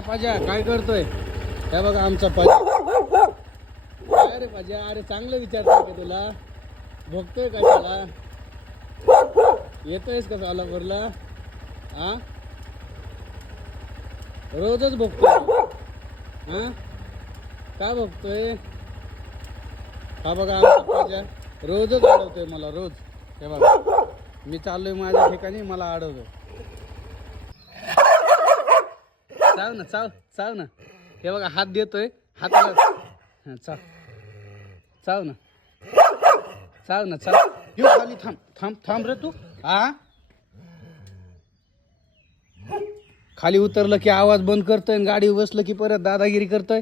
पाजा काय करतोय? काय बघा आमचा पाजा. काय रे पाजा? अरे चांगलं विचारतोय का तुला? भोगतोय का त्याला? येतोयस का सोलापूरला हा? रोजच भोगतोय. हा? का बघतोय हा बघा आमचा पाजा. रोजच अडवतोय मला रोज. हे बघा. मी चाललोय माझ्या ठिकाणी मला अडवतो चाव ना चाव चाव ना. हे बघा हात देतोय. हाताला हा, चाव. चाव ना. चाव ना चाव. येऊ खाली थांब थांब थांब रे तू. आ? खाली उतरलं की आवाज बंद करतोय आणि गाडी बसलं की परत दादागिरी करतोय.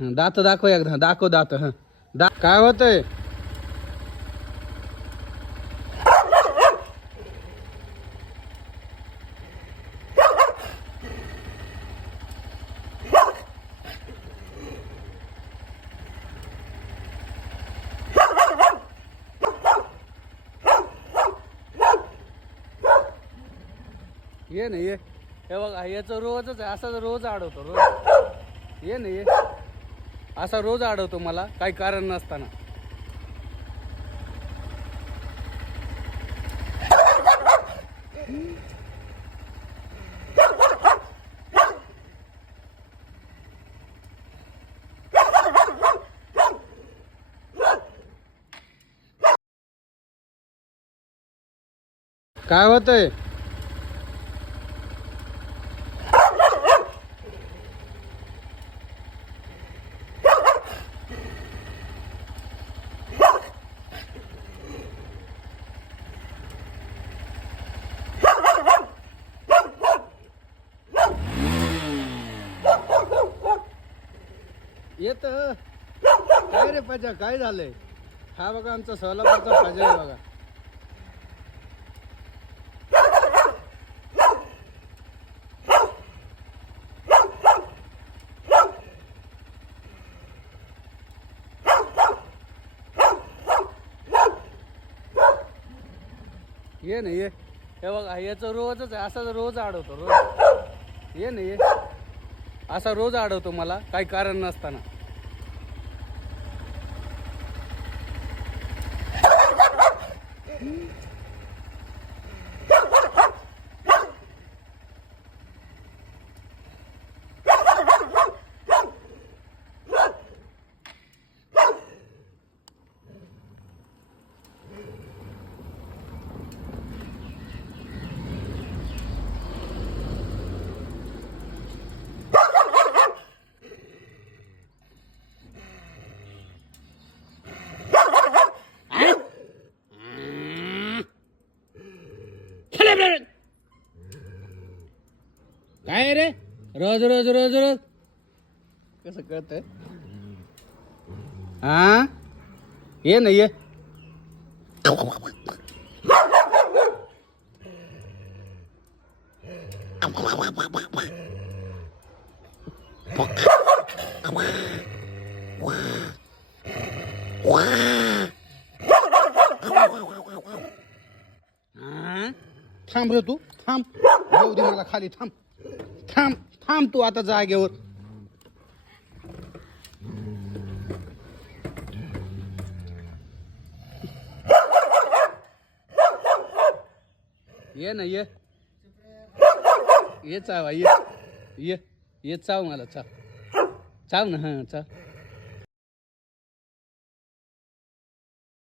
दात दाखव एकदा. दाखव दात. हं. दा काय होतंय? ये ना ये. हे बघा याचं रोजच आहे. असा रोज आडवतो रोज. ये ना ये. असा रोज आडवतो मला काही कारण नसताना. काय होतंय? येत. काय रे पाजा काय झालंय? हा बघा आमचा सोलापूरचा पाजा आहे बघा. ये ना ये. हे बघा याचं रोजच आहे असा रोज अडवतो रोज. ये ना ये. असा रोज अडवतो मला काही कारण नसताना. काय रे? रोज रोज रोज रोज. कसं कळतंय? हा ये ना ये? थांब रे तू थांब. जाऊ दे मला खाली थांब. थांब थांब तू आता जागेवर. ये ना ये. ये चावा ये. ये ये चाव मला चाव. चाव ना हां चाव.